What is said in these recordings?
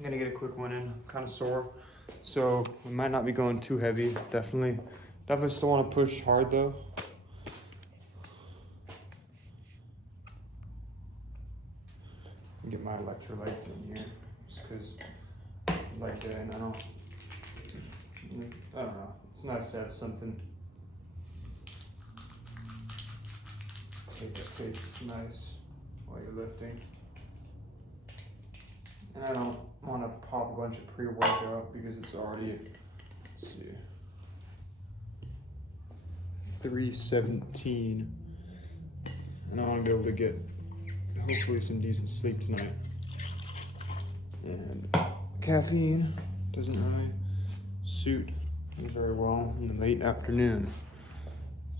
I'm gonna get a quick one in. I'm kind of sore, so we might not be going too heavy. Definitely still want to push hard though. Get my electrolytes in here, just because like that, and I don't know. It's nice to have something that tastes nice while you're lifting. And I don't want to pop a bunch of pre-workout because it's already, let's see, 3:17, and I want to be able to get hopefully some decent sleep tonight. And caffeine doesn't really suit me very well in the late afternoon,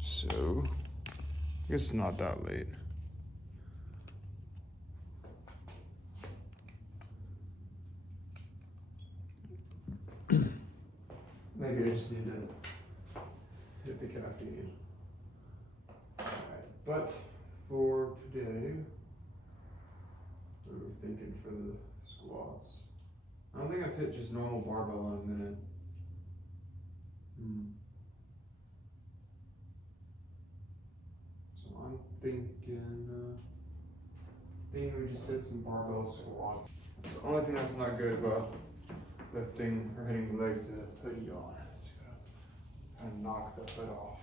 so I guess it's not that late. Maybe I just need to hit the caffeine. Alright, but for today, what are we thinking for the squats? I don't think I've hit just normal barbell in a minute. So I'm thinking we just hit some barbell squats. It's the only thing that's not good about lifting or hitting the legs is a hoodie on. Just gotta kind of knock the hood off.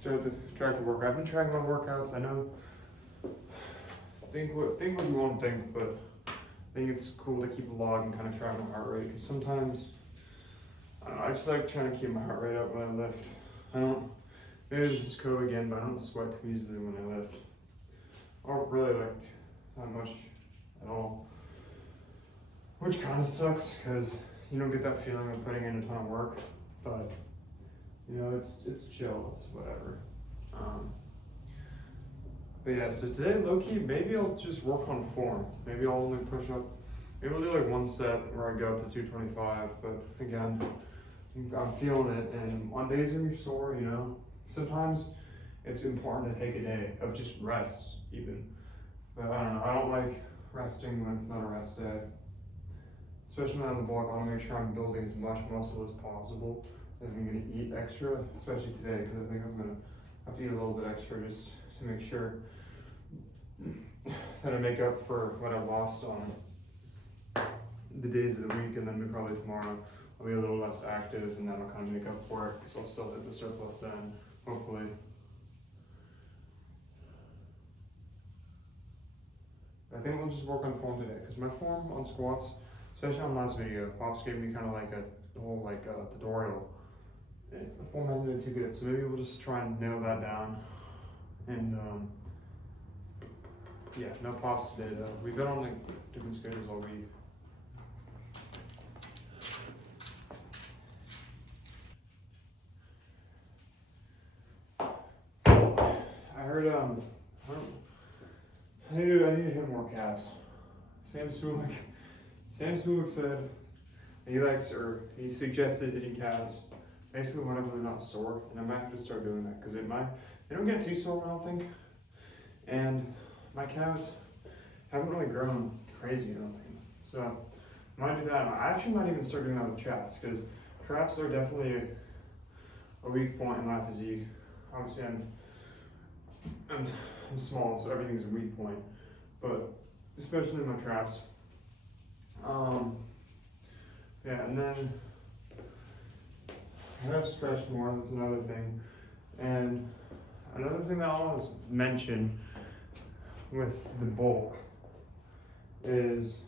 Start to track the work. I've been tracking my workouts. I know. Think what you want to think, but I think it's cool to keep a log and kind of track my heart rate. Because sometimes I don't know, I just like trying to keep my heart rate up when I lift. I don't. Maybe this is code again, but I don't sweat too easily when I lift, or really like not much at all. Which kind of sucks because you don't get that feeling of putting in a ton of work, but. You know, it's chill, it's whatever. But yeah, so today, low-key, maybe I'll just work on form. Maybe I'll only push up, maybe I'll do like one set where I go up to 225, but again, I'm feeling it, and on days when you're sore, you know, sometimes it's important to take a day of just rest, even. But I don't know, I don't like resting when it's not a rest day. Especially when I'm on the block, I want to make sure I'm building as much muscle as possible. I'm going to eat extra, especially today, because I think I'm going to have to eat a little bit extra just to make sure that I make up for what I lost on the days of the week, and then probably tomorrow I'll be a little less active, and that'll kind of make up for it, because I'll still hit the surplus then, hopefully. I think we'll just work on form today, because my form on squats, especially on last video, Pops gave me kind of like a whole tutorial. The form hasn't been too good, so maybe we'll just try and nail that down. And yeah, no Pops today though. We've been on like different schedules all week. I heard I need to hit more calves. Sam Sulik said he suggested hitting calves basically whenever they're not sore, and I might have to start doing that because they don't get too sore, I don't think. And my calves haven't really grown crazy, I don't think. So I might do that. I actually might even start doing that with traps, because traps are definitely a weak point in my physique. Obviously I'm small, so everything's a weak point, but especially my traps. Yeah, and then I gotta stretch more, that's another thing. And another thing that I want to mention with the bulk is,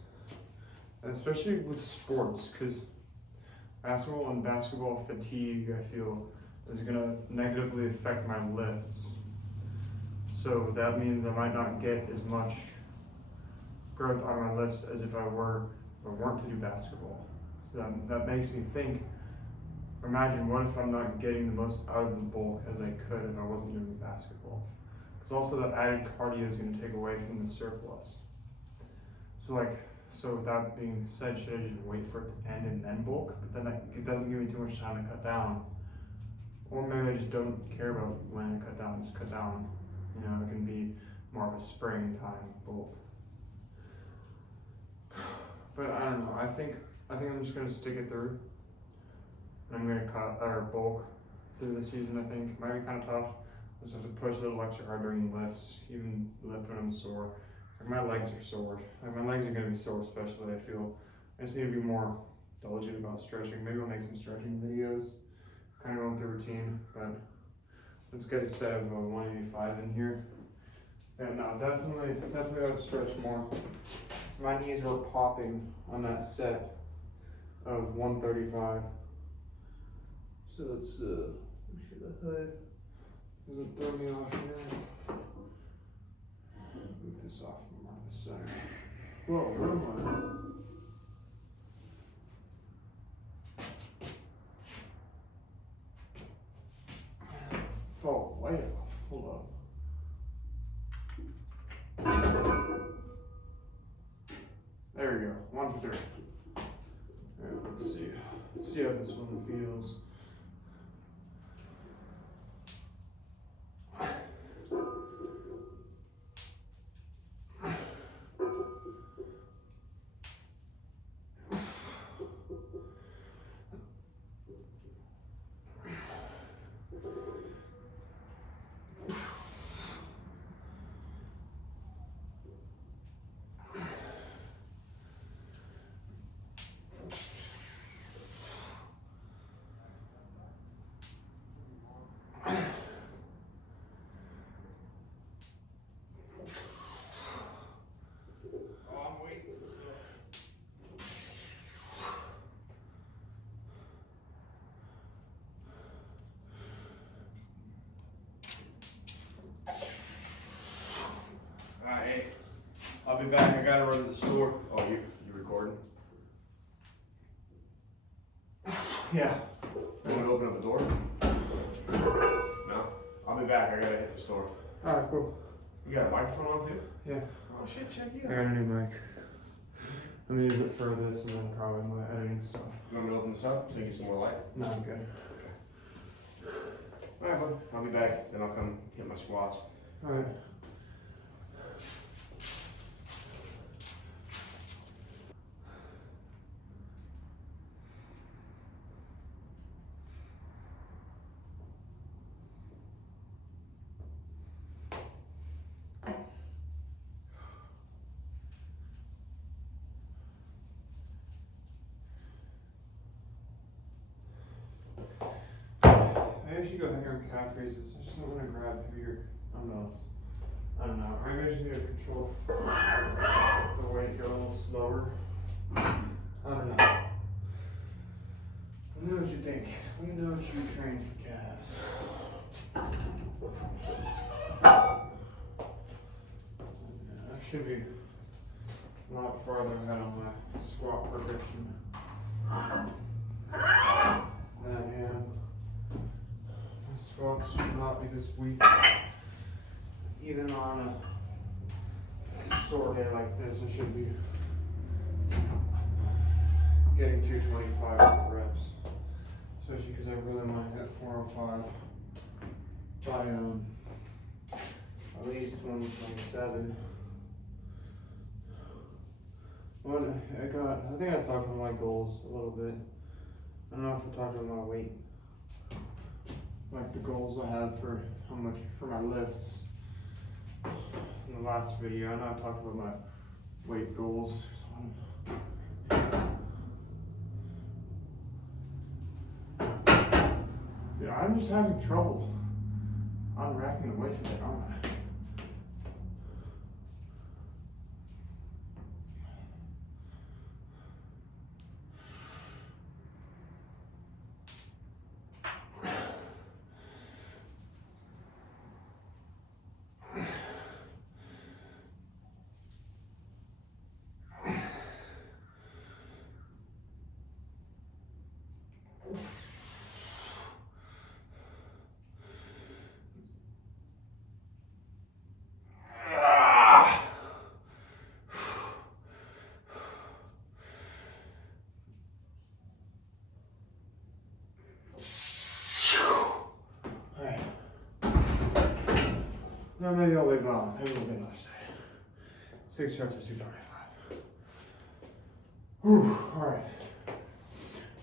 especially with sports, because basketball and basketball fatigue, I feel, is gonna negatively affect my lifts. So that means I might not get as much growth on my lifts as if I weren't to do basketball. So that makes me think, imagine what if I'm not getting the most out of the bulk as I could if I wasn't doing basketball. Because also that added cardio is gonna take away from the surplus. So with that being said, should I just wait for it to end and then bulk? But then it doesn't give me too much time to cut down. Or maybe I just don't care about when I cut down, just cut down. You know, it can be more of a springtime bulk. But I don't know, I think I'm just gonna stick it through. And I'm gonna cut or bulk through the season, I think. It might be kind of tough. I just have to push a little extra hard during lifts, even lift when I'm sore. Like my legs are sore. Like my legs are gonna be sore, especially, I feel. I just need to be more diligent about stretching. Maybe I'll make some stretching videos, kind of going through routine, but let's get a set of 185 in here. And no, definitely gotta stretch more. My knees were popping on that set of 135. So let's get the hood. Doesn't throw me off here. Move this off from on the center. Whoa, where am I? Fall way off. Hold up. There we go. 1 to 3. Alright, let's see. Let's see how this one feels. Hey, I'll be back. I gotta run to the store. Oh, you recording? Yeah. You want to open up the door? No? I'll be back. I gotta hit the store. Alright, cool. You got a microphone on too? Yeah. Oh shit, check you I got a new mic. Let me use it for this and then probably my editing stuff. You want me to open this up so you get some more light? No, I'm good. Alright, bud. I'll be back. Then I'll come hit my squats. Alright. Maybe I should go heavier on calf raises. I just don't want to grab heavier dumbbells. I don't know. Maybe I just need to control the weight, go a little slower. I don't know. Let me know what you think. Let me know what you train for calves. I should be a lot farther ahead on my squat progression than I am. Squats should not be this weak, even on a sore day like this. I should be getting 225 reps, especially because I really might hit 405 by at least 127. I think I talked about my goals a little bit. I don't know if I talked about my weight. Like the goals I had for how much for my lifts in the last video. I know I talked about my weight goals. Yeah, I'm just having trouble unracking the weight today, aren't I? No, maybe I'll leave on. Maybe we'll get another side. 6 reps at 225. Whew, alright.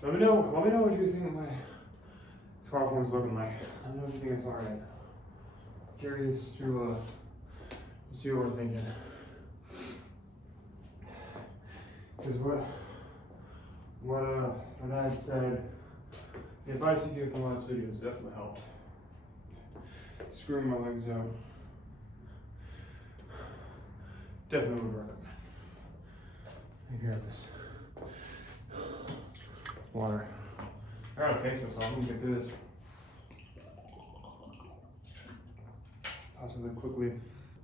Let me know what you think my squat form's looking like. Let me know if you think it's alright. Curious to see what we're thinking. Because what I had said, the advice you gave from the last video has definitely helped. Screwing my legs out. Definitely would recommend. I got this water. I gotta pace myself. I'm gonna get through this. Possibly quickly.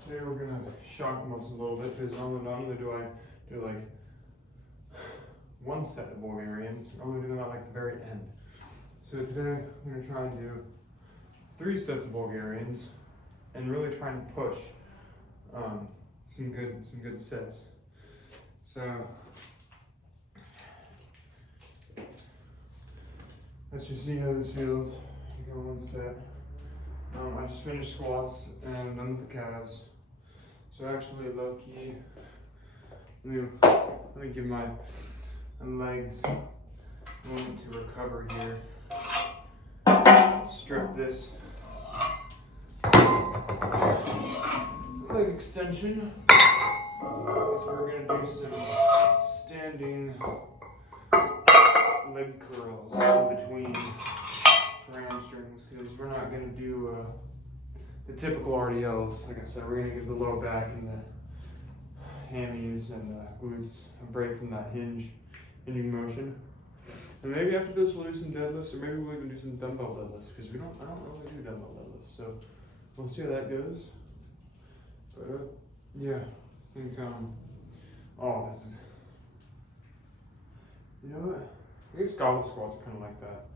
Today we're gonna shock the muscles a little bit because normally do I do like one set of Bulgarians. I'm gonna do them at like the very end. So today I'm gonna try and do 3 sets of Bulgarians and really try and push some good sets. So let's just see how this feels. I got one set. I just finished squats and I'm done with the calves. So actually, low key, let me give my legs a moment to recover here. Strip this leg extension. So we're gonna do some standing leg curls in between hamstrings because we're not gonna do the typical RDLs. Like I said, we're gonna give the low back and the hammies and the glutes a break from that hinging motion. And maybe after this we'll do some deadlifts, or maybe we'll even do some dumbbell deadlifts because I don't really do dumbbell deadlifts. So we'll see how that goes. But yeah, I think oh, this is, you know what? I think goblet squats are kind of like that.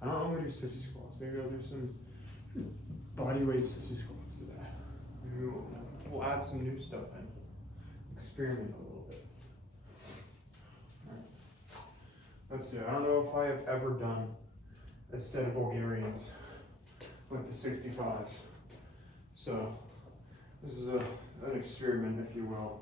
I don't want to do sissy squats. Maybe I'll do some bodyweight sissy squats today. Maybe we'll add some new stuff in. Experiment a little bit. Alright. Let's do it. I don't know if I have ever done a set of Bulgarians with the 65s. So this is an experiment, if you will.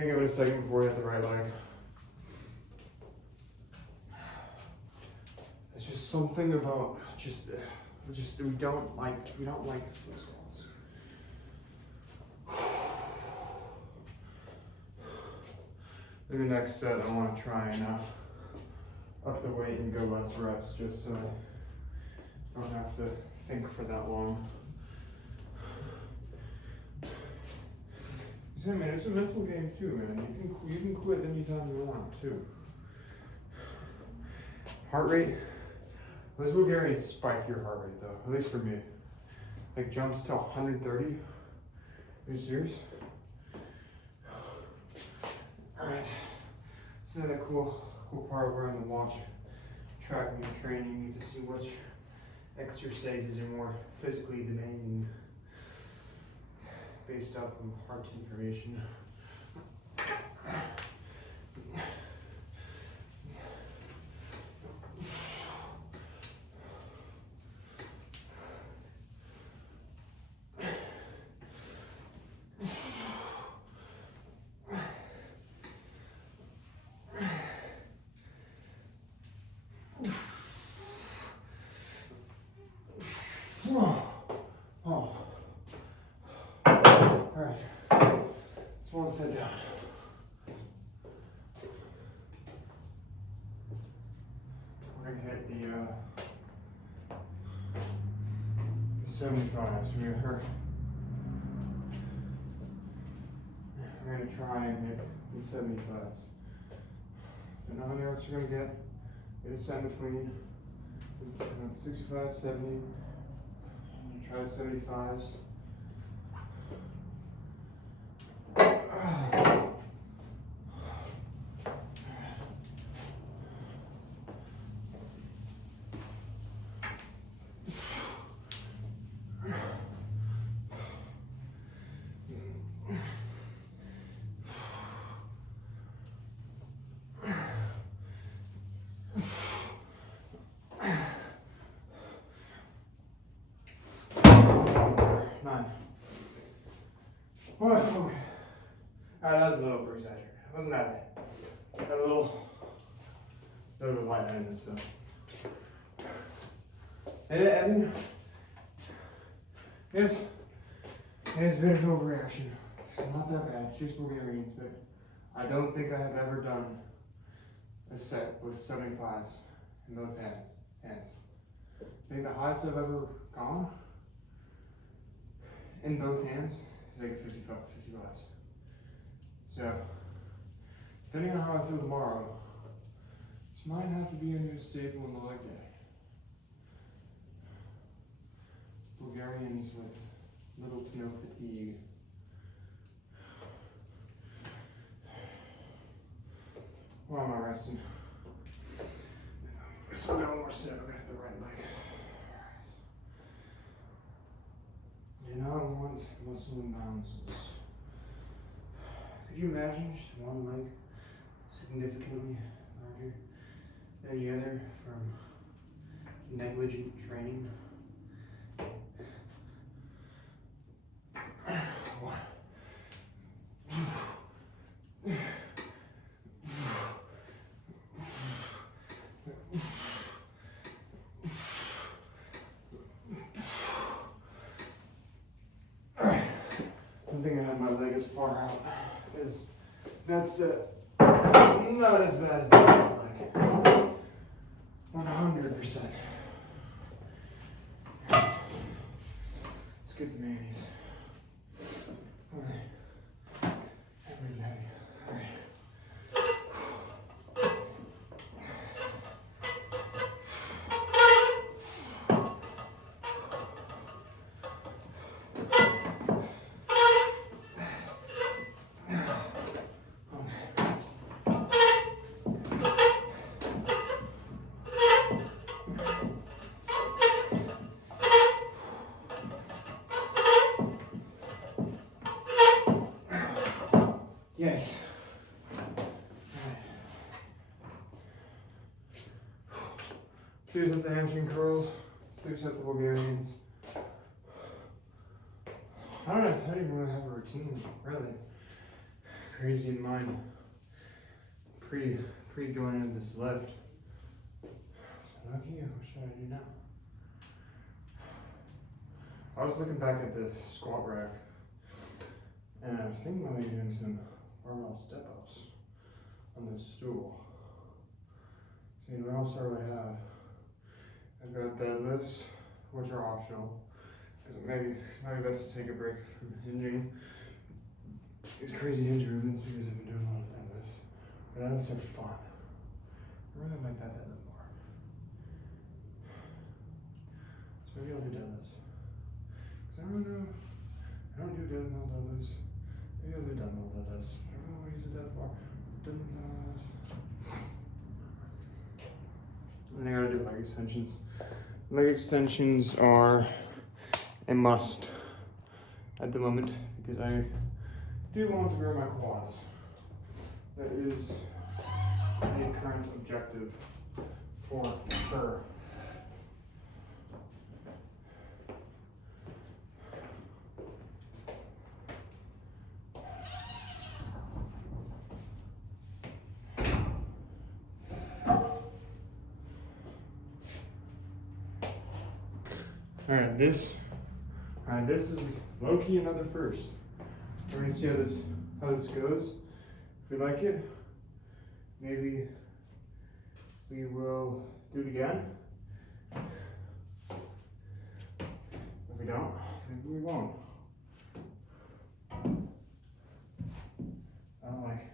Give it a second before we hit the right leg. It's just something about just we don't like split squats. Maybe next set I want to try and up the weight and go less reps just so I don't have to think for that long. Yeah, man, it's a mental game too, man. You can quit anytime you want too. Heart rate. Those Bulgarians spike your heart rate though, at least for me. Like jumps to 130. Are you serious? Alright. This is another cool part where on the launch track when you're training, you need to see which exercises are more physically demanding based off of heart information. One set down. We're gonna hit the 75s. We're gonna try and hit the 75s. Don't know how many reps you're gonna get. Get a set between 65, 70. Try the 75s. 9. What? Okay. Alright, that was a little over exaggerated. It wasn't that bad. Got a little bit of lightheadedness stuff. I mean, yes, it's a bit of overreaction. It's not that bad, just Bulgarians, but I don't think I have ever done a set with 75s in both hands. I think the highest I've ever gone in both hands is like 55s. So, depending on how I feel tomorrow, this might have to be a new staple in the leg day. Bulgarians with little to no fatigue. Why am I resting? I still got one more set. I'm gonna hit the right leg. You know, I want muscle imbalances. Could you imagine just one leg significantly larger than the other from negligent training? I think I had my leg as far out because that's not as bad as the left leg. 100%. Let's get some mayonnaise. Alright. Really heavy. Alright. Yes. Alright. 2 sets of hamstring curls, 2 sets of Bulgarians. I don't even really have a routine, really. Crazy in mind. Pre going into this lift. So lucky, what should I do now? I was looking back at the squat rack and I was thinking about maybe doing some barbell step-ups on this stool. See, what else I really have? I've got deadlifts, which are optional, because maybe best to take a break from hinging these crazy hinge movements because I've been doing a lot of deadlifts. But deadlifts are fun. I really like that deadlift bar. So maybe I'll do deadlifts. Because I don't know, I don't do dumbbell deadlifts. Maybe I'll do dumbbell deadlifts. I don't know what I use a deadlift bar. Dumbbells. And I gotta do leg extensions. Leg extensions are a must at the moment because I do want to grow my quads. That is a current objective for sure. Alright, this is low-key another first. We're gonna see how this goes. If we like it, maybe we will do it again. If we don't, maybe we won't. I don't like it.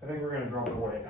I think we're going to drop the weight.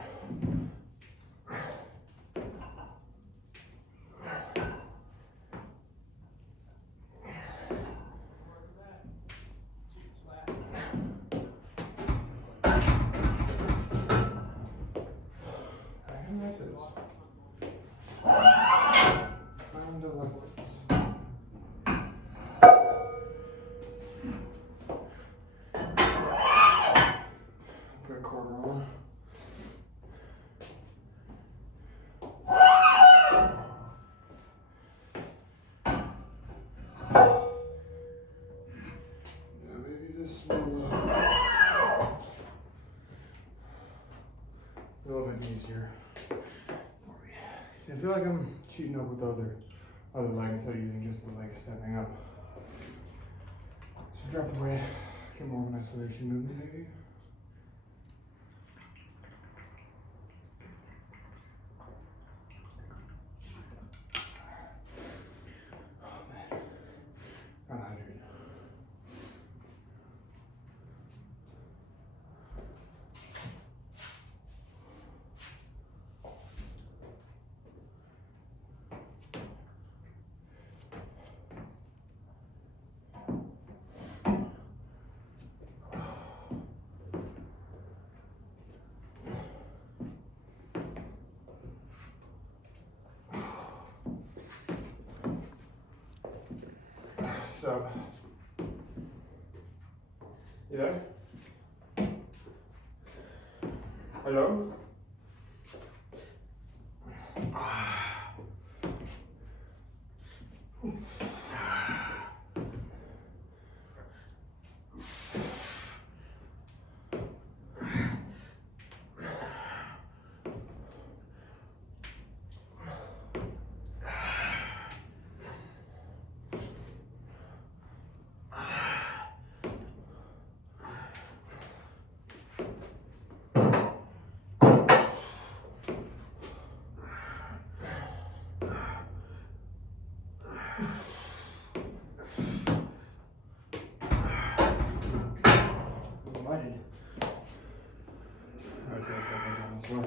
this will be a little bit easier for me. See, I feel like I'm cheating up with other leg instead of using just the leg stepping up. So drop the weight, get more of an isolation movement maybe. Oh man, gotta hydrate. So, you there? Hello? Alright, so let's go down this way.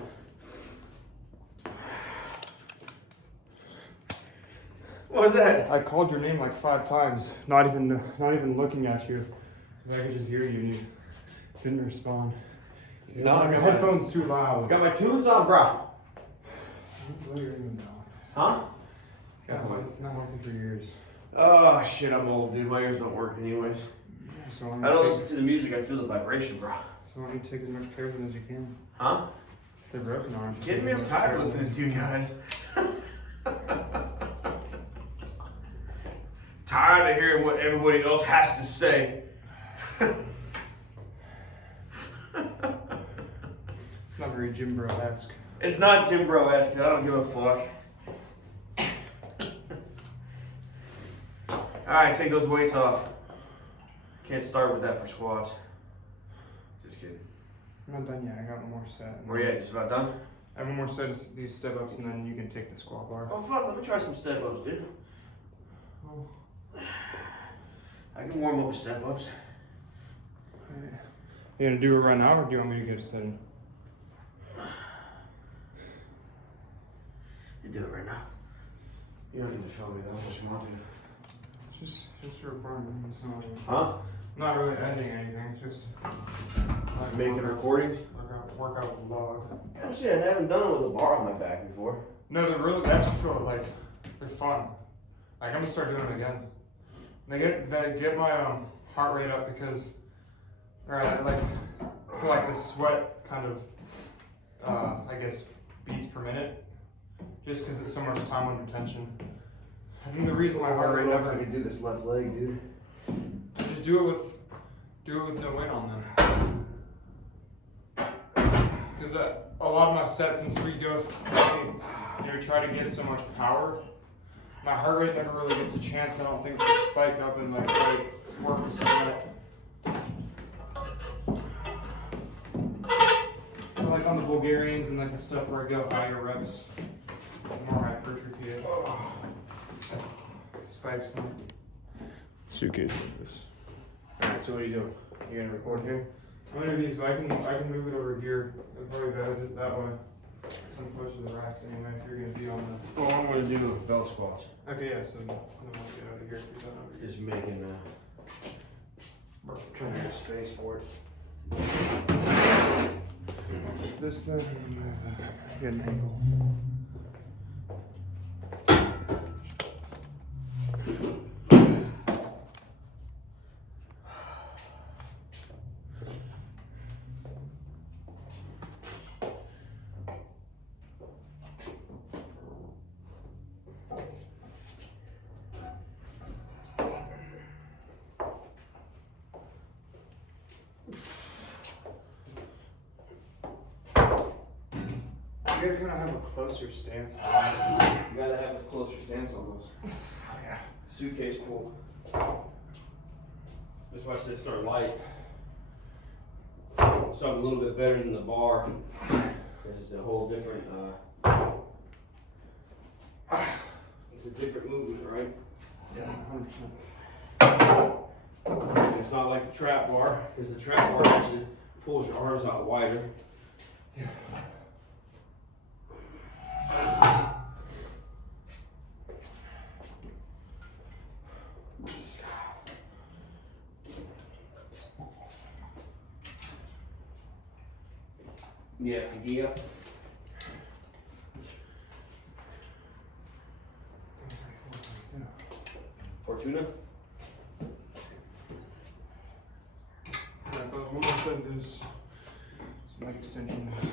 What was that? I called your name like 5 times, not even looking at you, because I could just hear you and you didn't respond. No, I your got my- headphones too loud. Got my tunes on, bro. Blow your ears down. Huh? It's not healthy for your ears. Oh shit, I'm old, dude. My ears don't work anyways. So I don't listen to the music, I feel the vibration, bro. So why don't you take as much care of them as you can? Huh? If they're broken, aren't you? Kidding me? I'm tired of listening to you guys. Tired of hearing what everybody else has to say. It's not very Jim Bro-esque. It's not Jim Bro-esque, I don't give a fuck. Alright, take those weights off. Can't start with that for squats. Just kidding. I'm not done yet. I got one more set. Where you at? Just about done? I have one more set of these step ups, and then you can take the squat bar. Oh fuck, let me try some step ups, dude. Oh. I can warm up with step ups. You gonna do it right now, or do you want me to get a set in? You do it right now. You don't need to show me though, unless you want to. Just a recording. It's not, Huh? not really editing anything. It's just like Making recordings? workout vlog. Yeah, shit, I haven't done it with a bar on my back before. No, they actually feel like they're fun. Like I'm gonna start doing it again. They get my heart rate up because, or I like to like the sweat kind of I guess beats per minute, just because it's so much time under tension. I think the reason why heart rate never. I can do this left leg, dude. Just do it with no weight on them. Because a lot of my sets, since we try to get so much power, my heart rate never really gets a chance. I don't think to spike up and like really work with sweat. I like on the Bulgarians and like the stuff where I go higher reps, more hypertrophy. Spikes my suitcase like this. Alright, so what are you doing? You gonna record here? I'm gonna do these, so I can move it over here. It'll probably better that way. So I'm close to the racks anyway. If you're gonna be on the. Oh, I'm gonna do belt squats. Okay, yeah. So I don't want to get out of here. Do that over here. Just making trying to get space for it. This thing. Get an angle. You gotta kind of have a closer stance. You gotta have a closer stance on those. Oh, yeah. Suitcase pull. That's why I said start light. Something a little bit better than the bar. This is a whole different, it's a different movement, right? Yeah, 100%. And it's not like the trap bar, because the trap bar actually pulls your arms out wider. Yeah. Yeah, the gio. Fortuna. Yeah, but when I said this, leg extensions.